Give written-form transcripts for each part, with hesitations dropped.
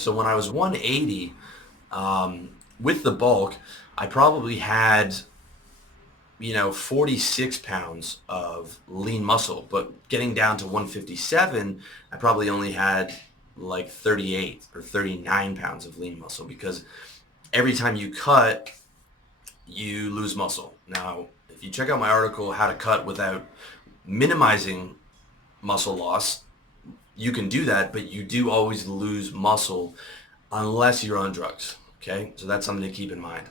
So when I was 180, with the bulk, I probably had, 46 pounds of lean muscle. But getting down to 157, I probably only had like 38 or 39 pounds of lean muscle because every time you cut, you lose muscle. Now, if you check out my article, How to Cut Without Minimizing Muscle Loss, you can do that, but you do always lose muscle unless you're on drugs. Okay, so that's something to keep in mind.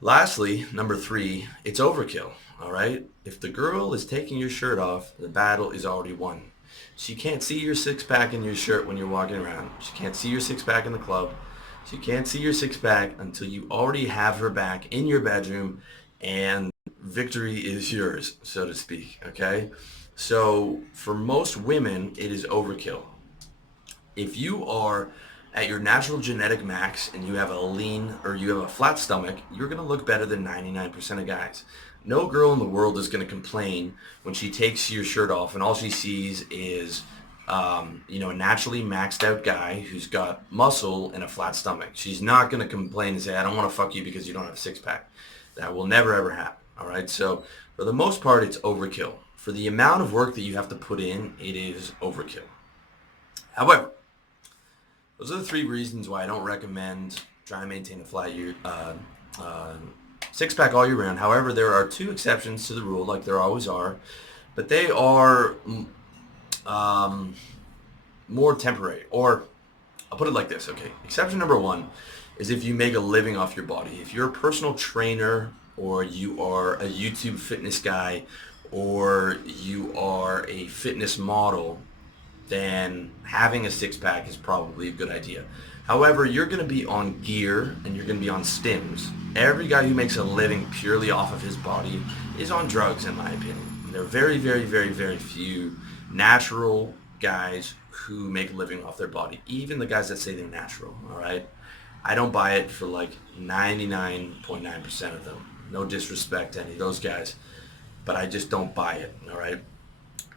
Lastly, number three, it's overkill. All right, if the girl is taking your shirt off, the battle is already won. She can't see your six pack in your shirt when you're walking around. She can't see your six pack in the club. She can't see your six pack until you already have her back in your bedroom, and victory is yours, so to speak. Okay, so for most women, it is overkill. If you are at your natural genetic max and you have a lean or you have a flat stomach, you're going to look better than 99% of guys. No girl in the world is going to complain when she takes your shirt off and all she sees is, a naturally maxed out guy who's got muscle and a flat stomach. She's not going to complain and say, I don't want to fuck you because you don't have a six pack. That will never ever happen. All right. So for the most part, it's overkill. For the amount of work that you have to put in, it is overkill. However, those are the three reasons why I don't recommend trying to maintain a flat uh, six pack all year round. However, there are two exceptions to the rule, like there always are, but they are more temporary. Or I'll put it like this, okay? Exception number one is if you make a living off your body. If you're a personal trainer or you are a YouTube fitness guy or you are a fitness model, then having a six pack is probably a good idea. However, you're going to be on gear and you're going to be on stims. Every guy who makes a living purely off of his body is on drugs, in my opinion. There are very, very, very, very few natural guys who make a living off their body. Even the guys that say they're natural, all right? I don't buy it for like 99.9% of them. No disrespect to any of those guys, but I just don't buy it, all right?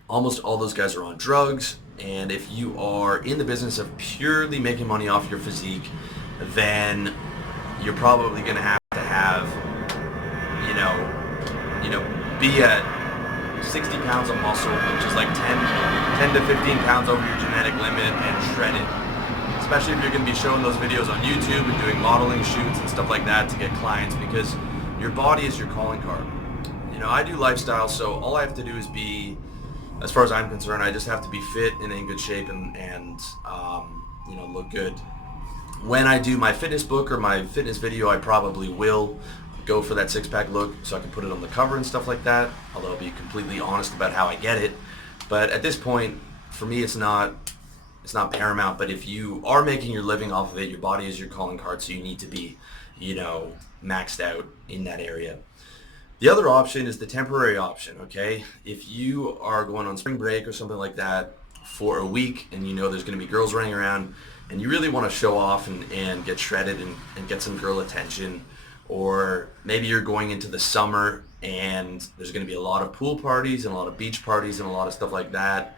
Almost all those guys are on drugs, and if you are in the business of purely making money off your physique, then you're probably going to have, be at 60 pounds of muscle, which is like 10 to 15 pounds over your genetic limit, and shredded. Especially if you're going to be showing those videos on YouTube and doing modeling shoots and stuff like that to get clients, because your body is your calling card. I do lifestyle, so all I have to do is be, as far as I'm concerned, I just have to be fit and in good shape and look good. When I do my fitness book or my fitness video, I probably will go for that six-pack look so I can put it on the cover and stuff like that, although I'll be completely honest about how I get it. But at this point, for me, it's not paramount. But if you are making your living off of it, your body is your calling card, so you need to be, maxed out in that area. The other option is the temporary option, okay? If you are going on spring break or something like that for a week and there's going to be girls running around and you really want to show off and get shredded and get some girl attention, or maybe you're going into the summer and there's going to be a lot of pool parties and a lot of beach parties and a lot of stuff like that,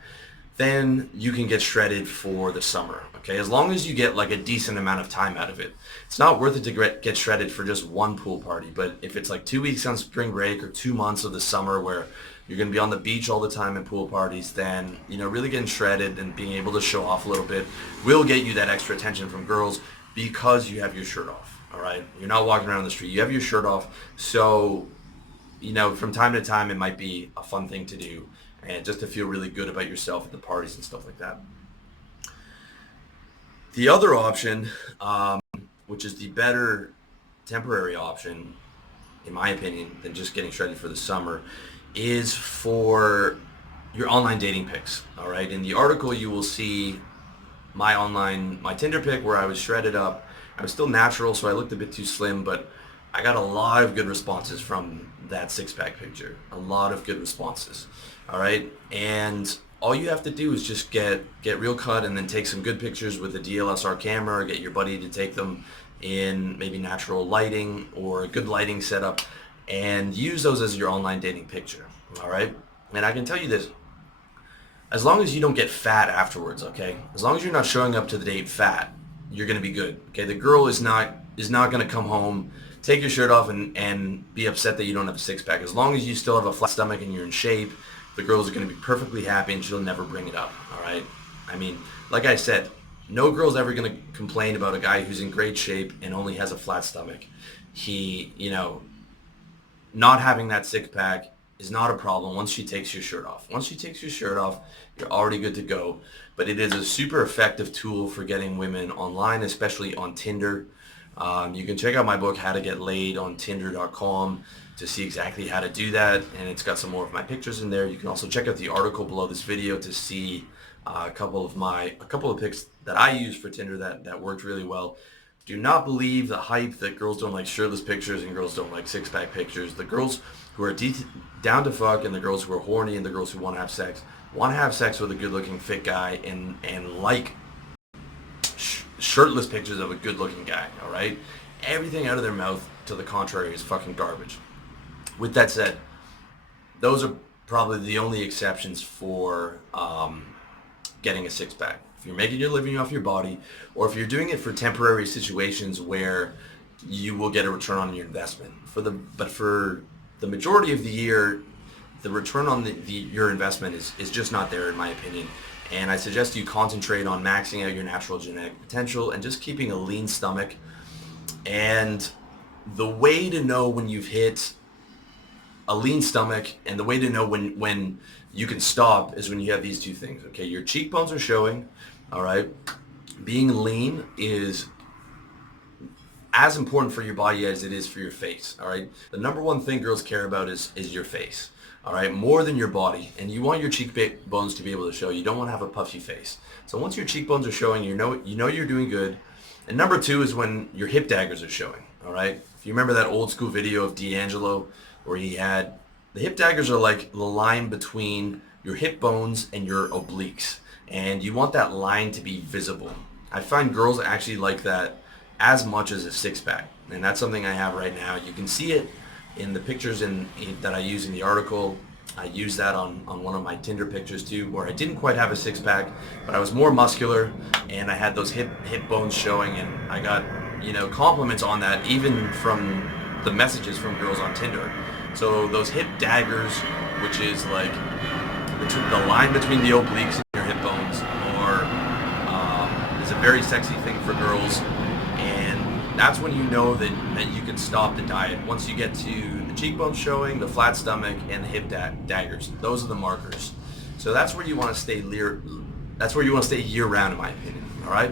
then you can get shredded for the summer, okay? As long as you get like a decent amount of time out of it. It's not worth it to get shredded for just one pool party, but if it's like 2 weeks on spring break or 2 months of the summer where you're going to be on the beach all the time at pool parties, then, really getting shredded and being able to show off a little bit will get you that extra attention from girls because you have your shirt off, all right? You're not walking around the street. You have your shirt off, so, from time to time it might be a fun thing to do, and just to feel really good about yourself at the parties and stuff like that. The other option, which is the better temporary option, in my opinion, than just getting shredded for the summer, is for your online dating pics. All right. In the article, you will see my Tinder pic where I was shredded up. I was still natural, so I looked a bit too slim, but I got a lot of good responses from that six-pack picture. A lot of good responses. All right. And all you have to do is just get real cut and then take some good pictures with a DSLR camera, or get your buddy to take them in maybe natural lighting or a good lighting setup, and use those as your online dating picture. All right. And I can tell you this, as long as you don't get fat afterwards, okay? As long as you're not showing up to the date fat, you're gonna be good. Okay, the girl is not gonna come home, take your shirt off, and be upset that you don't have a six pack. As long as you still have a flat stomach and you're in shape, the girl's gonna be perfectly happy and she'll never bring it up. All right. I mean, like I said, no girl's ever gonna complain about a guy who's in great shape and only has a flat stomach. He, not having that six pack is not a problem once she takes your shirt off. Once she takes your shirt off, you're already good to go. But it is a super effective tool for getting women online, especially on Tinder. You can check out my book, How to Get Laid, on Tinder.com to see exactly how to do that, and it's got some more of my pictures in there. You can also check out the article below this video to see a couple of pics that I use for Tinder that worked really well. Do not believe the hype that girls don't like shirtless pictures and girls don't like six-pack pictures. The girls who are down to fuck and the girls who are horny and the girls who want to have sex with a good-looking fit guy and like shirtless pictures of a good-looking guy, all right? Everything out of their mouth to the contrary is fucking garbage. With that said, those are probably the only exceptions for getting a six-pack. If you're making your living off your body, or if you're doing it for temporary situations where you will get a return on your investment. But for the majority of the year, the return on your investment is just not there, in my opinion. And I suggest you concentrate on maxing out your natural genetic potential and just keeping a lean stomach. And the way to know when you've hit a lean stomach and the way to know when you can stop is when you have these two things, okay? Your cheekbones are showing, all right? Being lean is as important for your body as it is for your face, all right? The number one thing girls care about is your face, all right? More than your body. And you want your cheekbones to be able to show. You don't want to have a puffy face. So once your cheekbones are showing, you know you're doing good. And number two is when your hip daggers are showing, all right? If you remember that old school video of D'Angelo where he had, the hip daggers are like the line between your hip bones and your obliques. And you want that line to be visible. I find girls actually like that as much as a six-pack. And that's something I have right now. You can see it in the pictures that I use in the article. I use that on one of my Tinder pictures too, where I didn't quite have a six-pack, but I was more muscular and I had those hip bones showing, and I got, compliments on that even from the messages from girls on Tinder. So those hip daggers, which is like the line between the obliques and your hip bones, is a very sexy thing for girls. And that's when you know that you can stop the diet. Once you get to the cheekbones showing, the flat stomach, and the hip daggers. Those are the markers. So that's where you want to stay year round, in my opinion. All right?